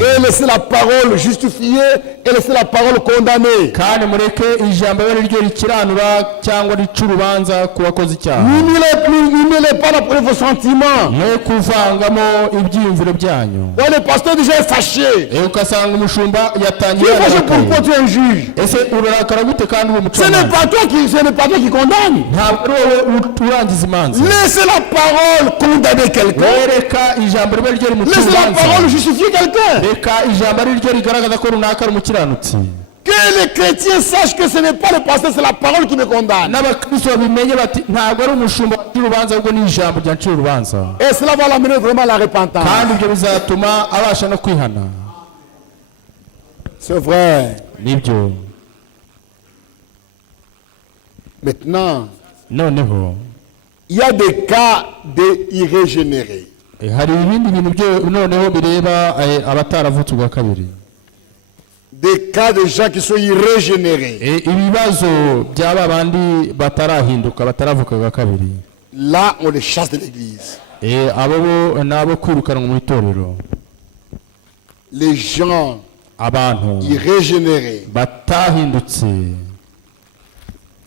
Et laissez la parole justifier et laissez la parole condamner. N'humiliez pas pour vos sentiments. Ouais, le pasteur déjà est fâché. Il est fâché pour tu es un juge. Ce n'est pas toi qui condamne. Laissez la parole condamner quelqu'un. Laissez la parole justifier quelqu'un. Que les chrétiens sachent que ce n'est pas le pasteur, c'est la parole qui me condamne. Et cela va l'amener vraiment à la repentance. C'est vrai. Maintenant, il y a des cas d'irrégénérés. Des cas de gens qui sont irrégénérés. Là, on les chasse de l'église. Les gens irrégénérés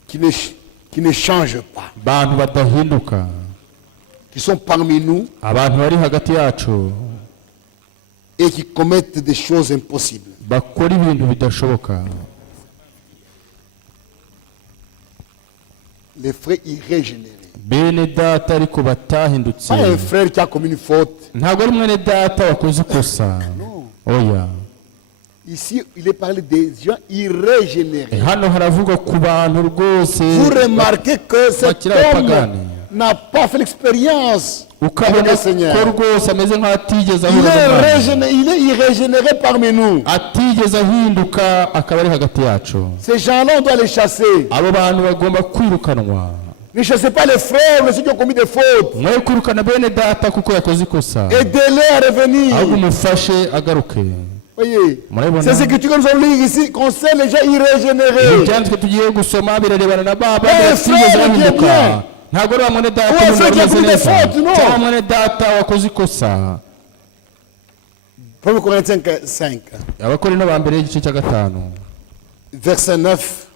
qui ne changent pas, qui sont parmi nous et qui commettent des choses impossibles. Les frères irrégénérés. Pas un frère qui a commis une faute. Non. Ici, il est parlé des gens irrégénérés. Vous remarquez que cet homme n'a pas fait l'expérience avec le Seigneur. Il est irrégénéré parmi nous. Ces gens-là, on doit les chasser. Ne chassez pas les frères, ceux qui ont commis des fautes. Aidez-les à revenir. Voyez, c'est ce que tu nous as lu ici concerne les gens irrégénérés. Un frère qui est bien. Ou un frère qui a commis des fautes, non. 1 Corinthiens 5. Verset 9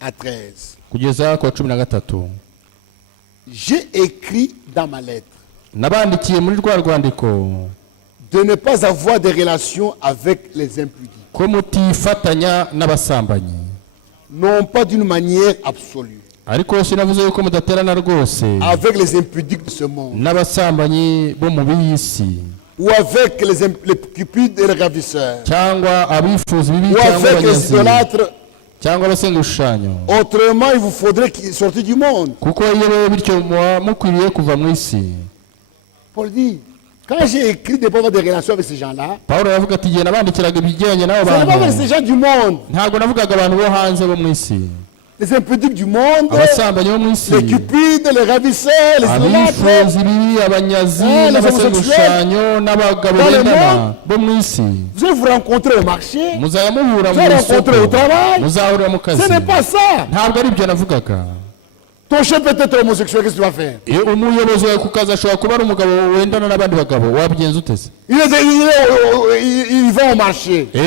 à 13. J'ai écrit dans ma lettre de ne pas avoir de relations avec les impudiques. Non pas d'une manière absolue. Avec les impudiques de ce monde. Ou avec les cupides et les ravisseurs. Ou avec les idolâtres. Autrement, il vous faudrait qu'ils sortent du monde. Paul dit, quand j'ai écrit de ne pas avoir de relations avec ces gens-là, ce n'est pas avec ces gens du monde. Les impudiques du monde, les cupides, les ravisseurs, les idolâtres, les homosexuels, dans le monde, vous allez vous rencontrer au marché, vous allez rencontrer au travail. Ce n'est pas ça. Ton chef peut être homosexuel, qu'est-ce que tu vas faire? Il va au marché. Vous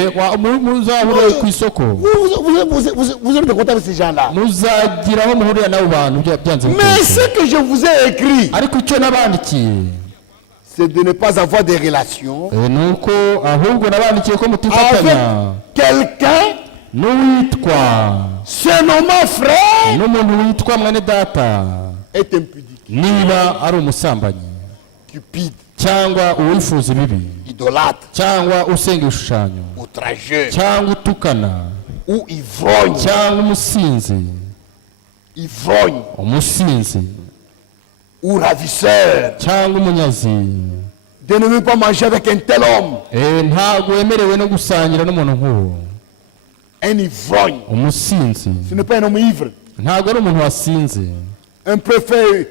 allez me compter avec ces gens-là. Mais ce que je vous ai écrit, c'est de ne pas avoir de relations avec quelqu'un se nommant frère est impudique, cupide, idolâtre, outrageux, ou ivrogne, ou ravisseur, de ne même pas manger avec un tel homme. Un ivrogne, ce n'est pas un homme ivre. Un préfet,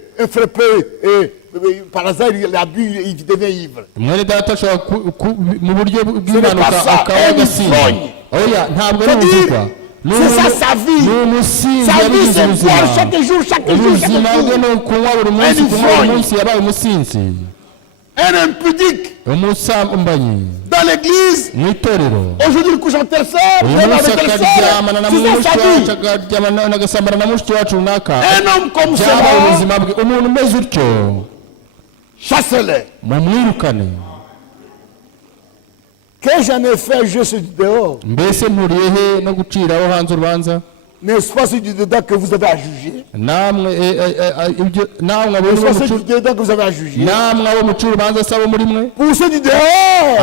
par hasard, il a bu, il devient ivre. Ce n'est pas ça, un ivrogne. C'est ça sa vie. Sa vie, c'est boire chaque jour. Un ivrogne. Un impudique dans l'église, aujourd'hui il couche en telle sœur, même avec telle sœur, c'est ça sa vie. Un homme comme ça, chassez-les. Que j'en ai fait juste du dehors. N'est-ce pas celui du dedans que vous avez à juger? N'est-ce pas celui du dedans que vous avez à juger? Pour ceux du dehors,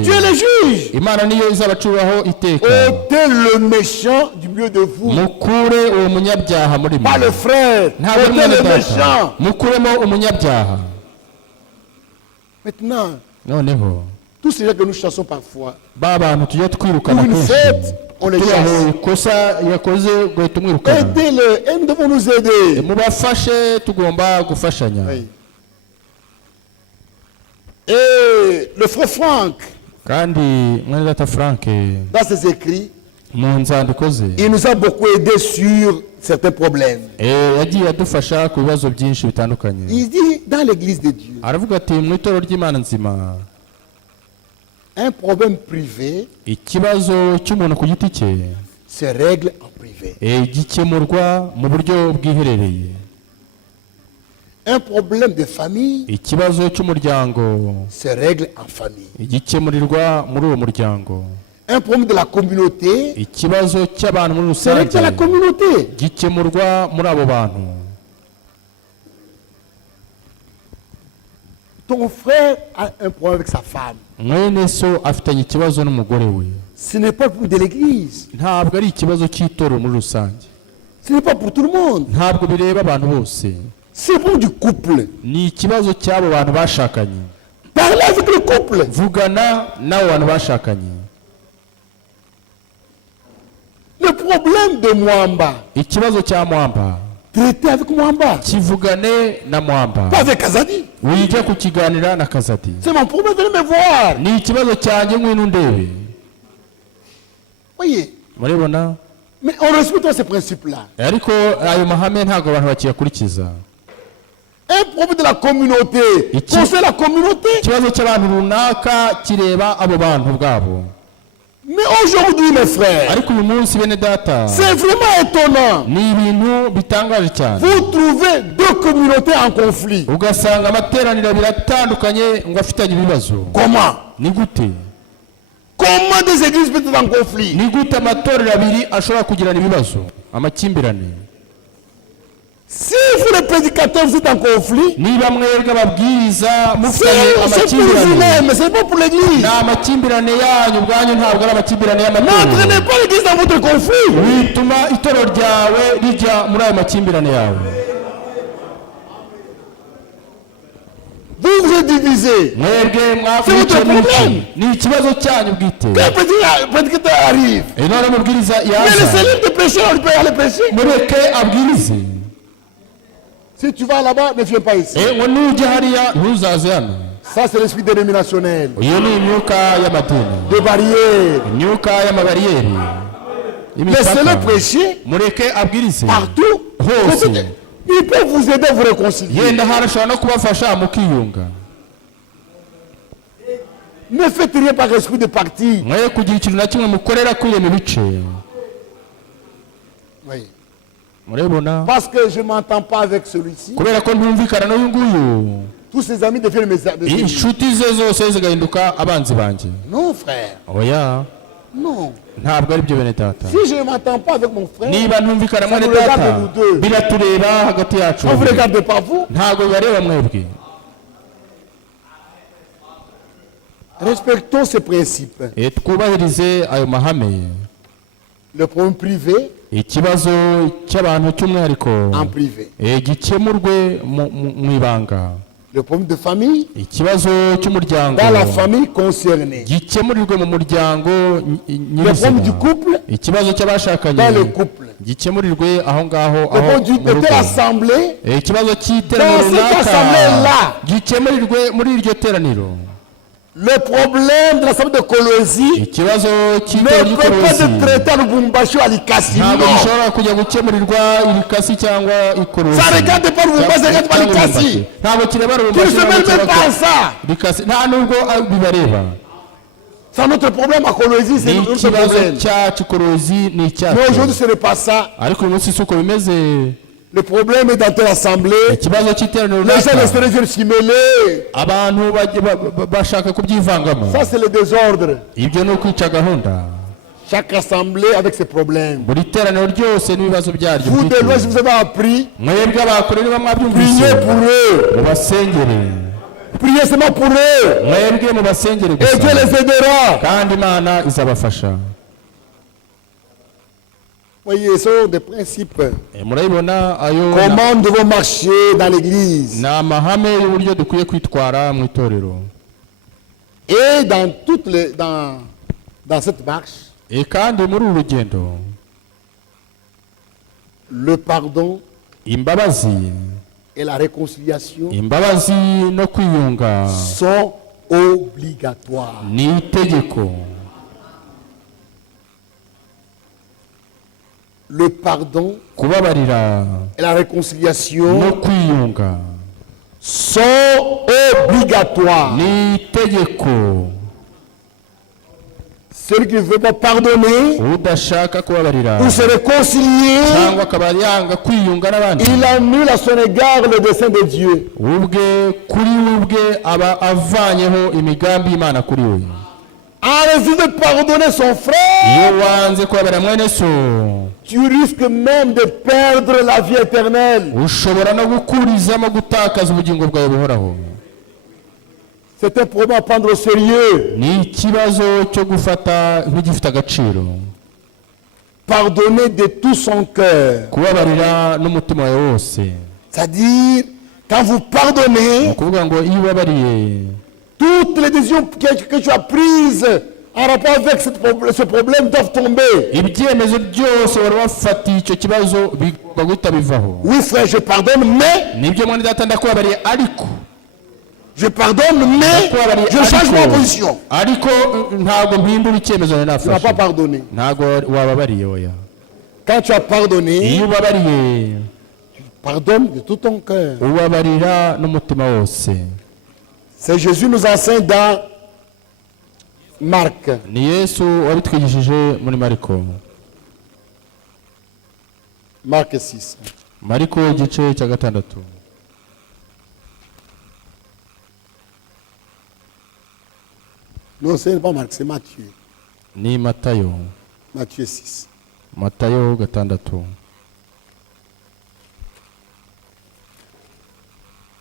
Dieu le juge. Ôtez le méchant du milieu de vous. Pas le frère. Ôtez le méchant. Maintenant, tous ces gens que nous chassons parfois, pour une fête, on les chasse. Aidez-le, et nous devons nous aider. Oui. Et le frère Franck, dans ses écrits, il nous a beaucoup aidé sur certains problèmes. Il dit dans l'église de Dieu, un problème privé se règle en privé. Un problème de famille se règle en famille. Un problème de la communauté se règle dans la communauté. Ton frère a un problème avec sa femme. Ce n'est pas pour de l'église. Ce n'est pas pour tout le monde. C'est pour du couple. Parlez avec le couple. Le problème de Mwamba. Traitez avec Mwamba. Pas avec Kazadi. C'est mon problème, venez me voir. Voyez. Mais on respecte ces principes-là. Un problème de la communauté. Concerne la communauté. Mais aujourd'hui, mes frères, c'est vraiment étonnant. Vous trouvez deux communautés en conflit. Comment? Comment des églises peuvent être en conflit? Si vous les prédicateurs vous êtes en conflit, c'est pour vous-même, mais ce n'est pas pour l'église. N'entraînez pas l'église dans votre conflit. Vous vous êtes divisés. C'est votre problème. Quand le prédicateur arrive, mais le cellule de pécheur, on peut aller pécher. Si tu vas là-bas, ne viens pas ici. Ça, c'est l'esprit dénominationnel. De barrières. Laissez-le prêcher partout. Il peut vous aider à vous réconcilier. Ne faites rien par esprit de parti. Oui. Parce que je ne m'entends pas avec celui-ci. Tous ses amis deviennent mes amis. Non, frère. Non. Si je ne m'entends pas avec mon frère, ça nous regarde nous deux. On ne vous regarde pas vous. Respectons ces principes. Le problème privé en privé. Le problème de famille dans la famille concernée. Le problème du couple dans le couple. Le problème de telle assemblée dans cette assemblée-là. Le problème de l'assemblée de Colosie ne peut pas être traité à Lubumbashi ou à Likasi. Non. Ça regarde pas Lubumbashi, ça regarde pas Likasi. Tu ne sais même pas ça. C'est notre problème à Colosie, c'est notre problème. Mais aujourd'hui, ce n'est pas ça. Le problème est dans telle assemblée. Les gens laissent s'y mêler. Ça, c'est le désordre. Chaque assemblée avec ses problèmes. Vous, de loin, si vous avez appris, priez pour eux. Priez seulement pour eux. Et Dieu les aidera. Voyez, ce sont des principes. Comment nous devons marcher dans l'église. Et dans cette marche, le pardon et la réconciliation sont obligatoires. Le pardon et la réconciliation sont obligatoires. Celui qui ne veut pas pardonner ou se réconcilier, il annule à son égard le dessein de Dieu. En refusant de pardonner son frère, tu risques même de perdre la vie éternelle. C'est un problème à prendre au sérieux. Pardonner de tout son cœur. C'est-à-dire, quand vous pardonnez, toutes les décisions que tu as prises en rapport avec ce problème doivent tomber. Oui, frère, je pardonne, mais je pardonne, mais je change ma position. Tu n'as pas pardonné. Quand tu as pardonné, tu pardonnes de tout ton cœur. C'est Jésus nous enseigne dans Marc. Marc 6. Non, ce n'est pas Marc, c'est Matthieu. Matthieu 6.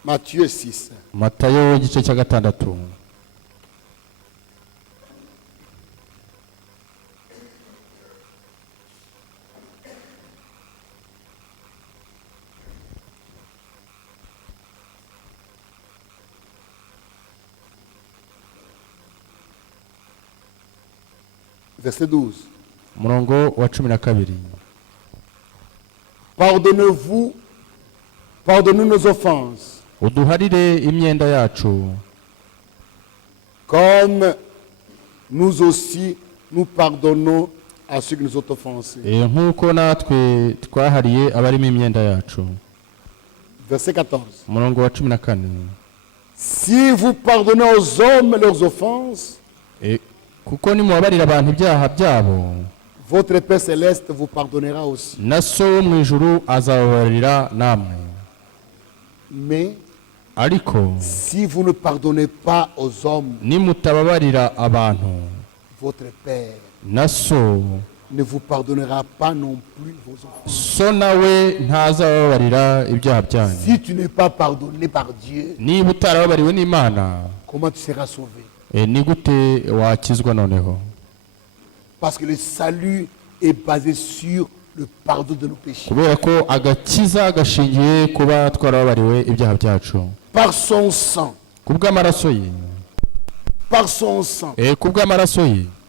Matthieu 6. Verset 12. Pardonnez nos offenses. Comme nous aussi, nous pardonnons à ceux qui nous ont offensés. Verset 14. Si vous pardonnez aux hommes leurs offenses, votre Père céleste vous pardonnera aussi. Mais si vous ne pardonnez pas aux hommes, votre Père ne vous pardonnera pas non plus vos offenses. Si tu n'es pas pardonné par Dieu, comment tu seras sauvé? Parce que le salut est basé sur le pardon de nos péchés. Par son sang. Par son sang.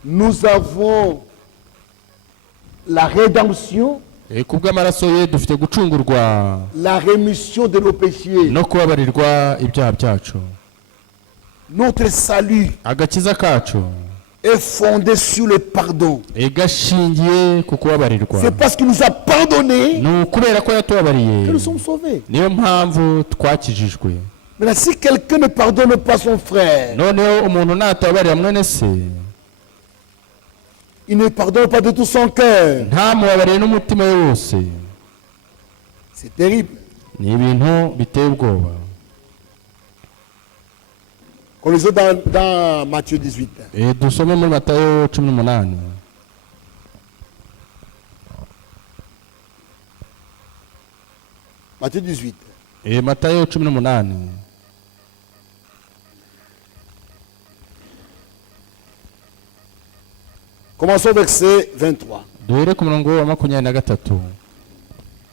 Nous avons la rédemption. La rémission de nos péchés. Notre salut est fondé sur le pardon. C'est parce qu'il nous a pardonné que nous sommes sauvés. Maintenant, si quelqu'un ne pardonne pas son frère, il ne pardonne pas de tout son cœur. C'est terrible. On les a dans Matthieu 18. Matthieu 18. Commençons au verset 23.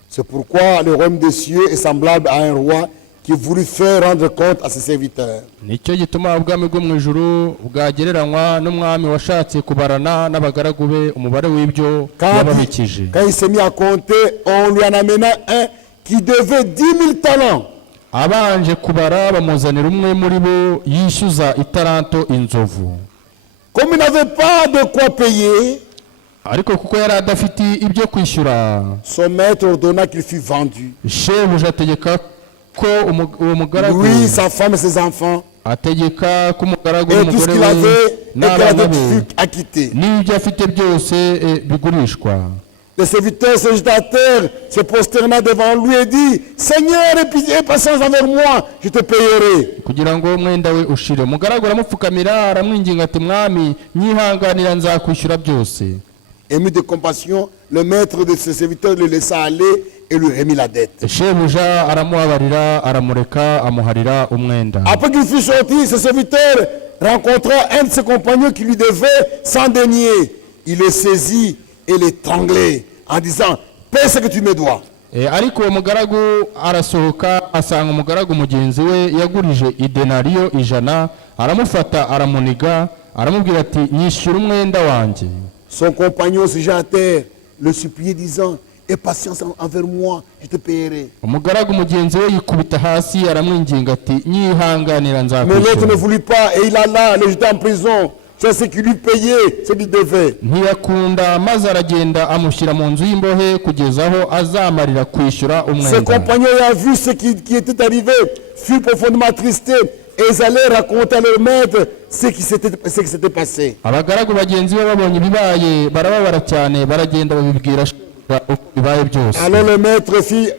C'est pourquoi le royaume des cieux est semblable à un roi qui voulut faire rendre compte à ses serviteurs. Quand il s'est mis à compter, on lui en amena un qui devait 10 000 talents. Comme il n'avait pas de quoi payer, son maître ordonna qu'il fût vendu. Lui, sa femme et ses enfants, et tout ce qu'il avait, et que la dette fut acquittée. Le serviteur se jeta à terre, se prosterna devant lui et dit: Seigneur, aie patience envers moi, je te payerai. Ému de compassion, le maître de ses serviteurs le laissa aller et lui remit la dette. Après qu'il fut sorti, ce serviteur rencontra un de ses compagnons qui lui devait 100 deniers. Il le saisit et l'étranglait en disant: paie ce que tu me dois. ariko uwo mugaragu arasohoka asanga umugaragu mugenzi we yagurije idenariyo 100, aramufata aramuniga aramubwira ati nyishyura umwenda wanjye. Son compagnon se jeta à terre, le suppliait disant: aie patience envers moi, je te payerai. Umugaragu mugenzi we yikubita hasi aramwinginga ati nyihanganira nzakwishyura. Mais l'autre ne voulut pas et il alla le jeter en prison. C'est ce qu'il lui payait, ce qu'il devait. Ses compagnons ayant vu ce qui était arrivé furent profondément attristés et ils allaient raconter à leur maître ce qui s'était passé. Alors le maître fit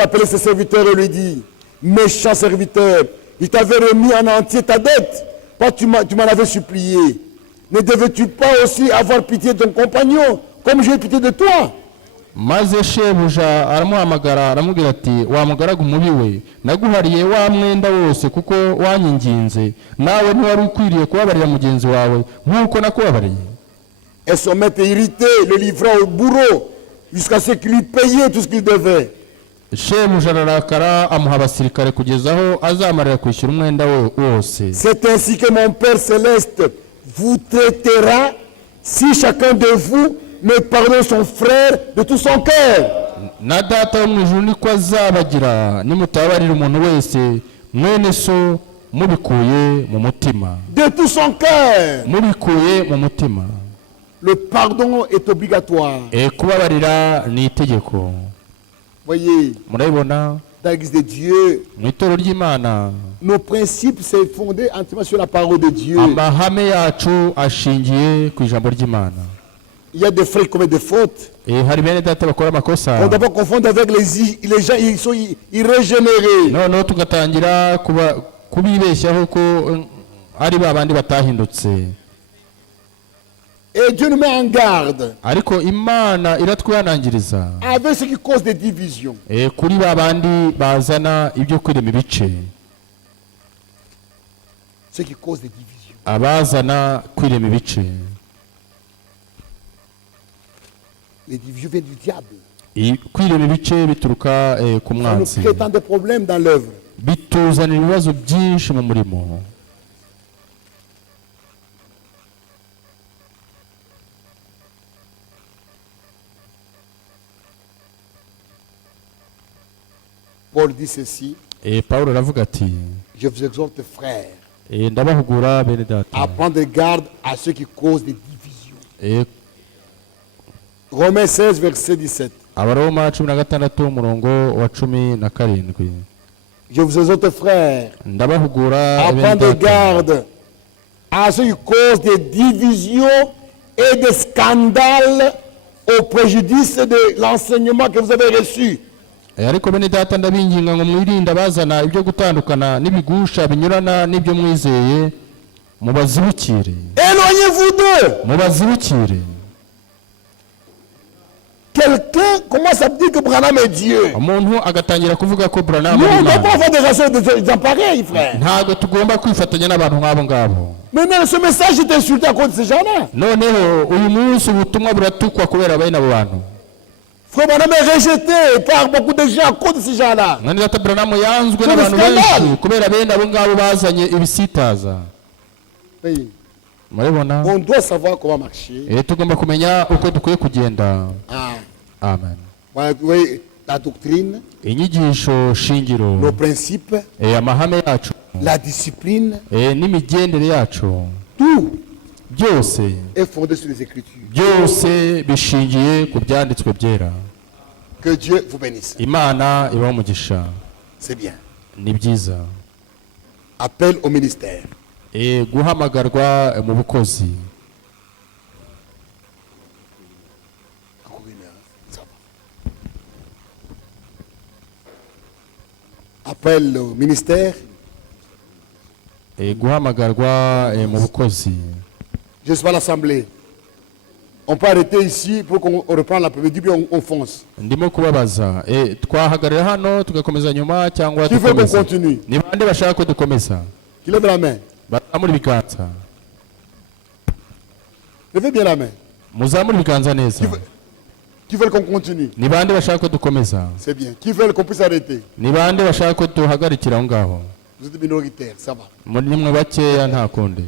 appeler ses serviteurs et lui dit: méchant serviteur, il t'avait remis en entier ta dette. Toi, tu m'en avais supplié. Ne devais-tu pas aussi avoir pitié de ton compagnon, comme j'ai pitié de toi? Maze shebuja aramuhamagara aramubwira ati wa mugaragu mubi we naguhariye wa mwenda wose kuko wanyinginze nawe ntiwari ukwiriye kubabarira mugenzi wawe nkuko nakubabariye. Et son maître irrité le livra au bourreau jusqu'à ce qu'il lui payait tout ce qu'il devait. Shebuja ararakara amuha abasirikare kugeza aho azamarira kwishyura umwenda wose. C'est ainsi que mon Père céleste vous traitera si chacun de vous ne pardonne son frère de tout son cœur. Na data wo mu ijuru niko azabagira nimutabarira umuntu wese mwene so mubikuye mu mutima. De tout son cœur. Mubikuye mu mutima. Le pardon est obligatoire. Kubabarira ni itegeko. Voyez, murabibona dans l'église de Dieu, mu itorero ry'Imana nos principes c'est fondé entièrement sur la parole de Dieu. Amahame yacu ashingiye ku ijambo ry'Imana. Il y a des frères qui commettent des fautes. Hari bene data bakora amakosa. On ne doit pas confondre avec les gens, ils sont irrégénérés. No tugatangira kubibeshyaho ko ari babandi batahindutse. Et Dieu nous met en garde. Ariko Imana iratwihanangiriza. Avec ce qui cause des divisions. Kuri babandi bazana ibyo kwirema ibice. Ce qui cause des divisions. Abazana kwirema ibice. Les divisions viennent du diable. Kwirema ibice bituruka ku mwanzi. Ça nous crée tant de problèmes dans l'œuvre. Bituzanira ibibazo byinshi mu murimo. Paul dit ceci. Paulo aravuga ati: je vous exhorte frères. à prendre garde à ceux qui causent des divisions. Romains 16, verset 17. Je vous exhorte, frères, à prendre garde à ceux qui causent des divisions et des scandales au préjudice de l'enseignement que vous avez reçu. ariko bene data ndabinginga ngo mwirinde abazana ibyo gutandukana n'ibigusha binyurana n'ibyo mwizeye mubazibukire. Éloignez-vous d'eux. Mubazibukire. Quelqu'un commence à dire que Branham est Dieu. Umuntu agatangira kuvuga ko Branham Nous, on ne doit pas faire des relations pareilles, frère. Ntabwo tugomba kwifatanya n'abantu nk'abo ngabo. Maintenant, ce message est insulté à cause de ces gens-là. Noneho uyu munsi ubutumwa buratukwa kubera bene abo bantu. Frère Branham est rejeté par beaucoup de gens à cause de ces gens-là. None data Branham yanzwe n'abantu benshi kubera bene abo ngabo bazanye ibisitaza. Oui. Murabona? On doit savoir comment marcher. Tugomba kumenya uko dukwiye kugenda. Amen. Oui, la doctrine, inyigisho shingiro, nos principes, amahame yacu, la discipline, n'imigendere yacu, tout byose est fondé sur les Écritures. Byose bishingiye ku byanditswe byera. Que Dieu vous bénisse. Imana ibaho umugisha. C'est bien. Ni byiza. Appel au ministère. Guhamagarwa mu bukozi. Appel au ministère. Guhamagarwa mu bukozi. Je suis pas à l'assemblée. On peut arrêter ici pour qu'on reprenne l'après-midi puis on fonce. Ndimo kubabaza. Twahagarara hano tugakomeza nyuma cyangwa tu veux qu'on continue? Ni bande bashaka ko dukomeza? Qui lève la main? Bazamura ibiganza. Levez bien la main. Muzamura ibiganza neza. Qui veulent qu'on continue? Ni bande bashaka ko dukomeza? C'est bien. Qui veulent qu'on puisse arrêter? Ni bande bashaka ko duhagarikira aho ngaho? Vous êtes minoritaire, ça va. Muri mwe bakeya nta kundi.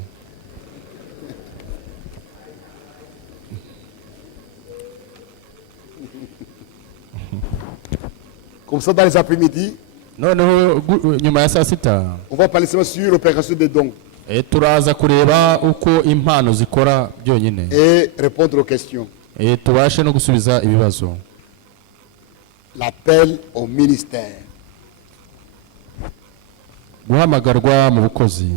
Comme ça dans les après-midi. Noneho nyuma ya saa sita. On va parler sur l'opération des dons. Turaza kureba uko impano zikora byonyine. Et répondre aux questions. Tubashe no gusubiza ibibazo. L'appel au ministère. Guhamagarwa mu bukozi.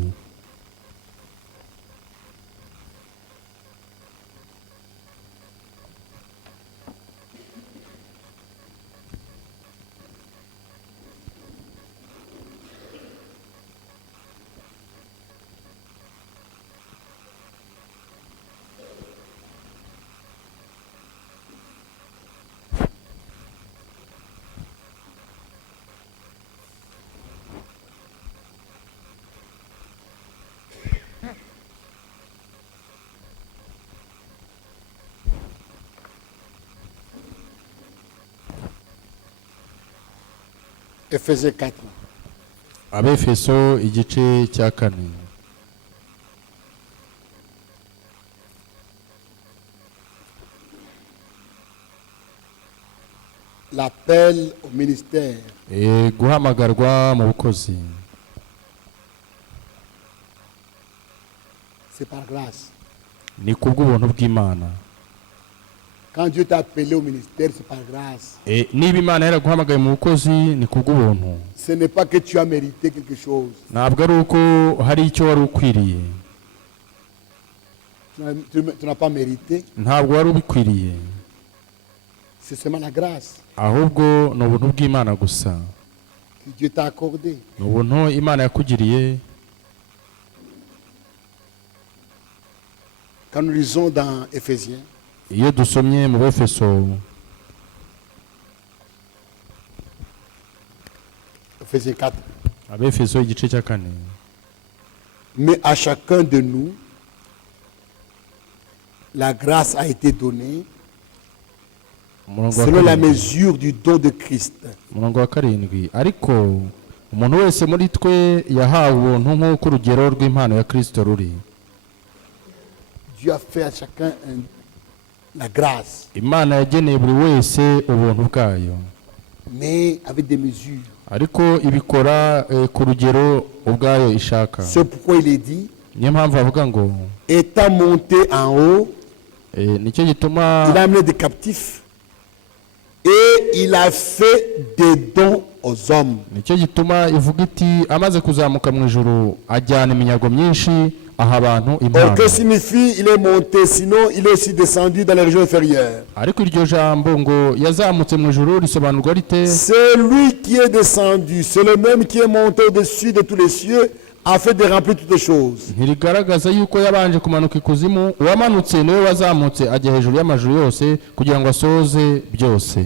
Ephésiens 4. Abefeso igice cya 4. L'appel au ministère. Guhamagarwa mu bukozi. C'est par grâce. Ni kubw'ubuntu bw'Imana. Quand Dieu t'a appelé au ministère, c'est par grâce. Niba Imana yaraguhamagaye mu bukozi ni kubw'ubuntu. Ce n'est pas que tu as mérité quelque chose. Ntabwo ari uko hari icyo wari ukwiriye. Tu n'as pas mérité. Ntabwo wari ubikwiriye. C'est seulement la grâce. Ahubwo ni ubuntu bw'Imana gusa. Que Dieu t'a accordé. Ni ubuntu Imana yakugiriye. Quand nous lisons dans Éphésiens. Iyo dusomye mu Befeso. Éphésiens 4. Abefeso igice cya 4. Mais à chacun de nous, la grâce a été donnée selon la mesure du don de Christ. Murongo wa 7. Ariko umuntu wese muri twe yahawe ubuntu nk'uko urugero rw'impano ya Kristo ruri. Dieu a fait à chacun la grâce. Imana yageneye buri wese ubuntu bwayo. Mais avec des mesures. ariko ibikora ku rugero ubwayo ishaka. C'est pourquoi il est dit, niyo mpamvu avuga ngo étant monté en haut, nicyo gituma il a amené des captifs et il a fait des dons aux hommes. nicyo gituma ivuga iti amaze kuzamuka mu ijuru ajyana iminyago myinshi aha abantu impano. Or, que signifie il est monté, sinon il est aussi descendu dans les régions inférieures. ariko iryo jambo ngo yazamutse mu ijuru risobanurwa rite? C'est lui qui est descendu, c'est le même qui est monté au-dessus de tous les cieux afin de remplir toutes les choses. ntirigaragaza yuko yabanje kumanuka ikuzimu, uwamanutse niwe wazamutse ajya hejuru y'amajuru yose kugira ngo asoze byose.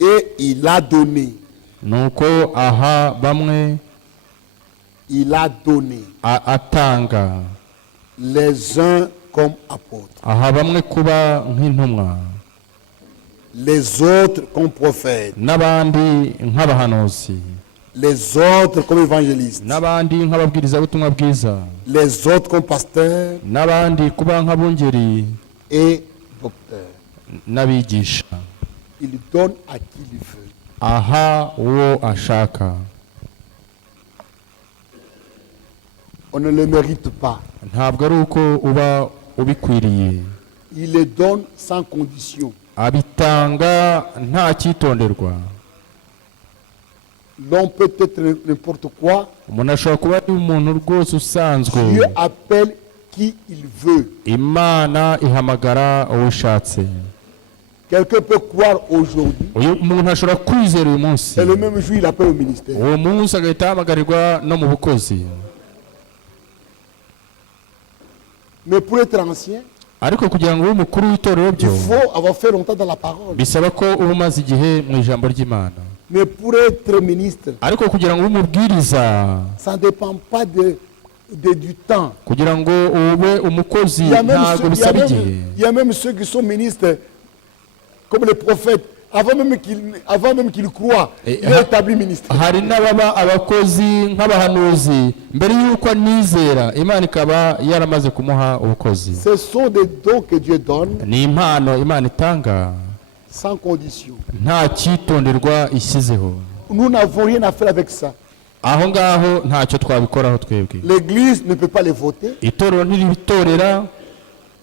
Et il a donné. nuko aha bamwe Il a donné atanga les uns comme apôtres, aha bamwe kuba nk'intumwa, les autres comme prophètes, n'abandi nk'abahanuzi, les autres comme évangélistes, n'abandi nk'ababwirizabutumwa bwiza, les autres comme pasteurs n'abandi kuba nk'abungeri et docteurs. n'abigisha. Il donne à qui il veut. aha uwo ashaka. On ne le mérite pas. ntabwo ari uko uba ubikwiriye. Il les donne sans condition. abitanga nta cyitonderwa. L'homme peut être n'importe quoi. umuntu ashobora kuba ari umuntu rwose usanzwe. Dieu appelle qui il veut. imana ihamagara uwo ishatse. Quelqu'un peut croire aujourd'hui uyu muntu ashobora kwizera uyu munsi, et le même jour il appelle au ministère. uwo munsi agahita ahamagarirwa no mu bukozi. Mais pour être ancien, ariko kugira ngo ube umukuru w'itorero il byo faut avoir fait longtemps dans la parole. bisaba ko uba umaze igihe mu ijambo ry'imana. Mais pour être ministre, ariko kugira ngo ube umubwiriza, ça ne dépend pas du temps. kugira ngo ube umukozi Il y a même ntabwo ceux- bisaba igihe. il y a même ceux qui sont ministres, comme les prophètes, avant même qu'ils croient, Et- il est établi ministre. hari n'ababa abakozi nk'abahanuzi mbere y'uko anizera imana ikaba yaramaze kumuha ubukozi. Ce sont des dons que Dieu donne ni impano imana itanga sans condition. nta cyitonderwa ishyizeho. Nous n'avons rien à faire avec ça. aho ngaho ntacyo twabikoraho twebwe. L'Église ne peut pas les voter. itorero ntiribitorera,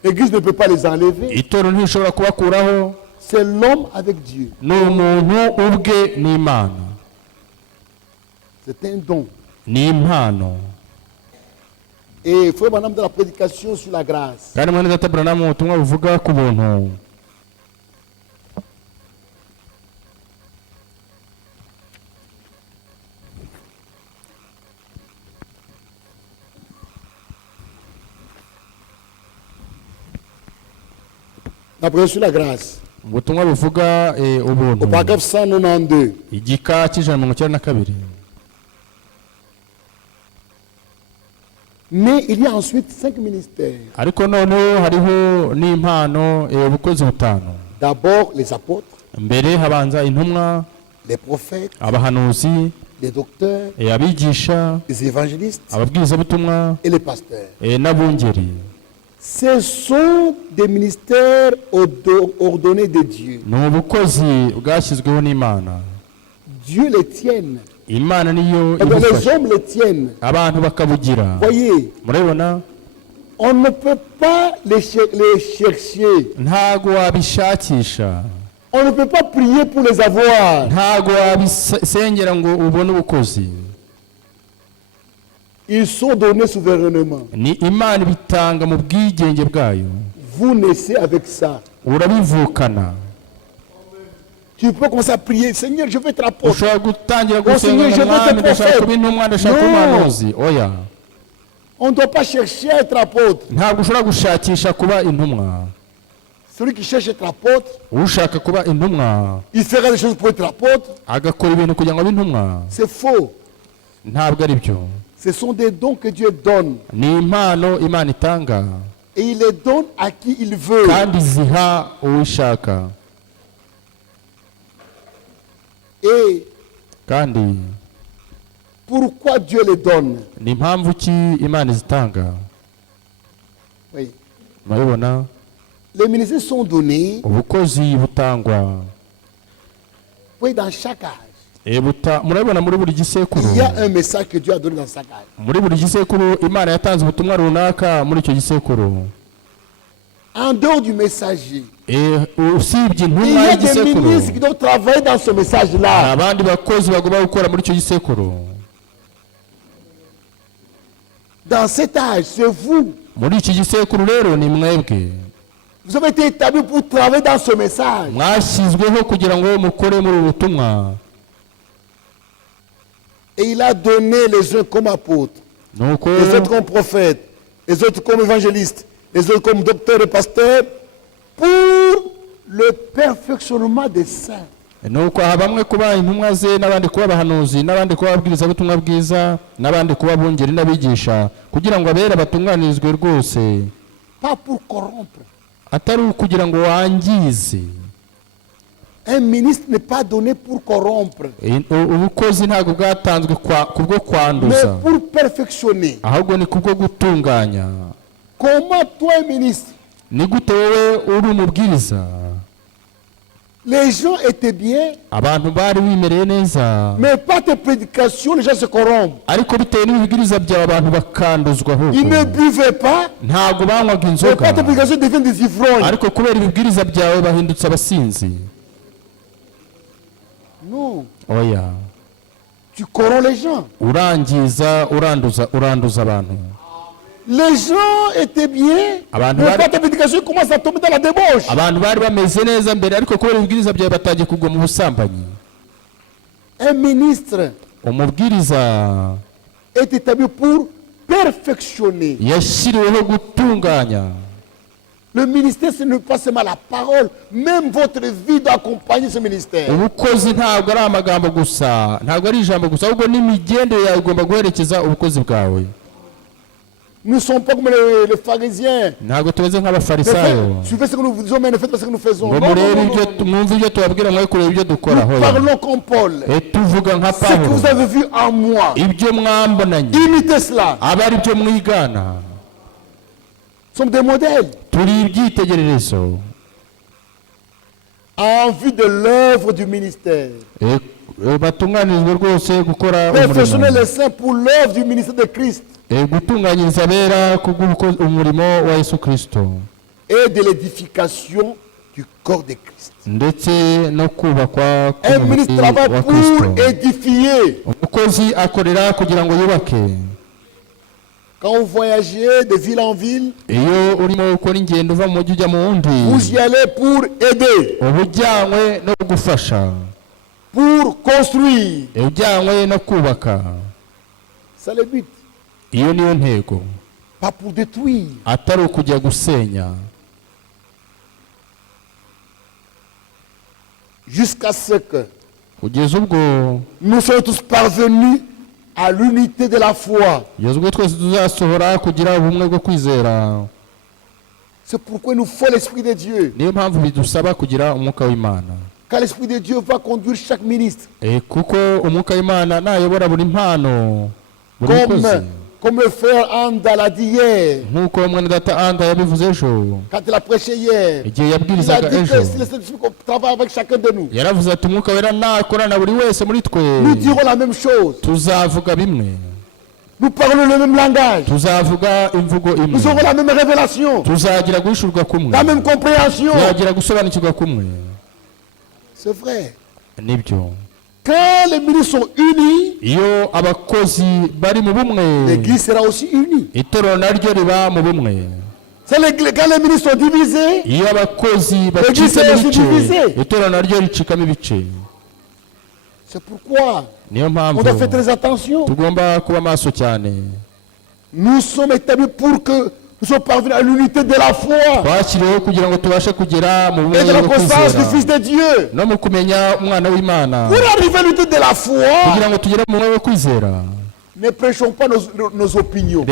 L'Église ne peut pas les enlever. itorero ntirishobora kubakuraho. C'est l'homme avec Dieu. ni umuntu ubwe n'imana. C'est un don. ni impano. Et frère madame, dans la prédication sur la grâce, kandi mwene data Branham mu butumwa buvuga ku buntu, la prédication sur la grâce, mu butumwa buvuga ubuntu, au paragraphe 192, igika cy'ijana mirongo icyenda na kabiri. mais il y a ensuite 5 ministères. ariko noneho hariho n'impano ubukozi butanu. D'abord les apôtres, mbere habanza intumwa, les prophètes, abahanuzi, les docteurs, abigisha, les évangélistes ababwirizabutumwa, et les pasteurs. n'abungeri. Ce sont des ministères ordonnés de Dieu. ni ubukozi bwashyizweho n'imana. Dieu les tienne. imana niyo Eh bien, les ibufasha, hommes les tiennent. abantu bakabugira. Voyez, murabibona, on ne peut pas les chercher. ntago wabishakisha, On ne peut pas prier pour les avoir. ntago wabisengera ngo ubone ubukozi. Ils sont donnés souverainement. ni imana ibitanga mu bwigenge bwayo. Vous naissez avec ça. urabivukana. Tu peux commencer à prier. Seigneur, je veux être apôtre. ushobora gutangira Oh, Seigneur, gusenga je veux umwami, être ndashaka prophète. kuba intumwa, ndashaka Non. kuba umuhanuzi. oya, On ne doit pas chercher à être apôtre. ntabwo ushobora gushakisha kuba intumwa. Celui qui cherche à être apôtre, ushaka kuba intumwa il fera des choses pour être apôtre. agakora ibintu kugira ngo abe intumwa, C'est faux. ntabwo ari byo. Ce sont des dons que Dieu donne. ni impano imana itanga Et il les donne à qui il veut. kandi ziha uwo ishaka. Et kandi pourquoi Dieu les donne? ni impamvu ki imana izitanga. Oui. murabibona, Les ministères sont donnés, ubukozi butangwa oui, dans chaque âge. Il y a un message que Dieu a donné dans sa carte. En dehors du messager, il y a des ministres qui doivent travailler dans ce message-là. Dans cet âge, c'est vous. Vous avez été établis pour travailler dans ce message. Et il a donné les uns comme apôtres, les autres comme prophètes, les autres comme évangélistes, les autres comme docteurs et pasteurs, pour le perfectionnement des saints. Nuko bamwe kuba intumwa ze n'abandi kuba abahanuzi n'abandi kuba ababwiriza butumwa bwiza n'abandi kuba abungeri n'abigisha kugira ngo abera batunganirizwe rwose, pas pour corrompre. Atari kugira ngo wangize. Un ministre n'est pas donné pour corrompre, ubukozi ntabwo bwatanzwe kubwo kwanduza, mais pour perfectionner. Ahubwo ni kubwo gutunganya. Comment toi, ministre? Ni gute wowe uri umubwiriza? Les gens étaient bien, mais par tes prédications, les gens se corrompent. Ils ne buvaient pas, mais par tes prédications, ils deviennent des ivrognes. Non. Tu corromps les gens. Les gens étaient bien, mais par tes prédications, ils commencent à tomber dans la débauche. Un ministre est établi pour perfectionner. Le ministère, ce n'est pas seulement la parole, même votre vie doit accompagner ce ministère. Nous ne sommes pas comme les pharisiens. Suivez ce que nous vous disons, mais ne faites pas ce que nous faisons. Non. Nous parlons comme Paul. Ce que vous avez vu en moi, imitez cela. Nous sommes des modèles. En vue de l'œuvre du ministère. Perfectionnez les saints pour l'œuvre du ministère de Christ. Et de l'édification du corps de Christ. Un ministre travaille pour édifier. Quand vous voyagez de ville en ville, vous y allez pour aider, pour construire. C'est le but. Pas pour détruire. Jusqu'à ce que nous soyons tous parvenus à l'unité de la foi. C'est pourquoi il nous faut l'Esprit de Dieu. Car l'Esprit de Dieu va conduire chaque ministre. Comme le frère Anda l'a dit hier, quand il a prêché hier, il a dit que si le Saint-Esprit travaille avec chacun de nous, nous dirons la même chose. Nous parlons le même langage. Nous aurons la même révélation, la même compréhension. C'est vrai. Quand les ministres sont unis, l'église sera aussi unie. C'est quand les ministres sont divisés, l'église sera aussi divisée. C'est pourquoi on doit faire très attention. Nous sommes établis pour que nous sommes parvenus à l'unité de la foi et de la connaissance du Fils de Dieu. Pour arriver à l'unité de la foi, ne prêchons pas nos opinions.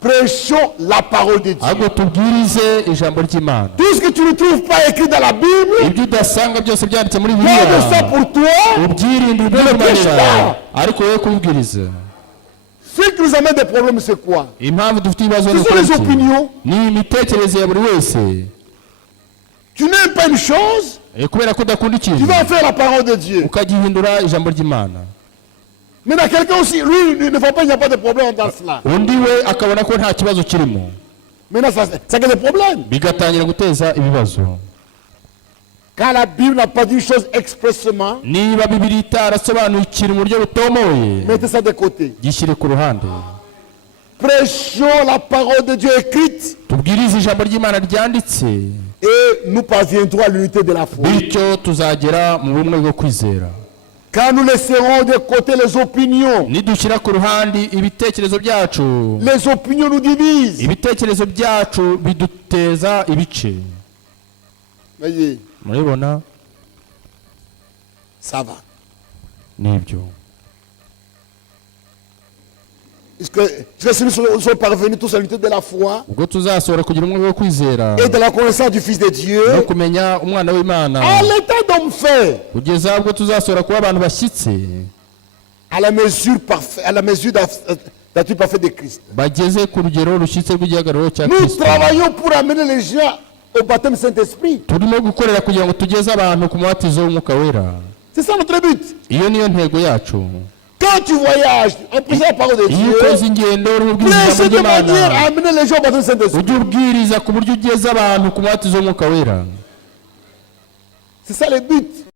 Prêchons la parole de Dieu. Tout ce que tu ne trouves pas écrit dans la Bible, garde ça pour toi, ne le prêche pas. Ce qui nous amène des problèmes, c'est quoi? Ce sont les opinions. Tu n'aimes pas une chose, Tu vas faire la parole de Dieu. Maintenant, quelqu'un aussi, lui, il ne voit pas, il n'y a pas de problème dans cela. Maintenant, ça crée des problèmes. Quand la Bible n'a pas dit une chose expressément, mettez ça de côté. Prêchons la parole de Dieu écrite. Et nous parviendrons à l'unité de la foi. Quand nous laisserons de côté les opinions, les opinions nous divisent. Voyez, ça va. Est-ce que nous sommes parvenus tous à l'unité de la foi et de la connaissance du Fils de Dieu à l'état d'homme fait, à la mesure d'attitude parfaite de Christ. Nous travaillons pour amener les gens au baptême du Saint-Esprit. C'est ça notre but. Quand tu voyages en prêchant la parole de Dieu, prêche de manière à amener les gens au baptême du Saint-Esprit. C'est ça le but.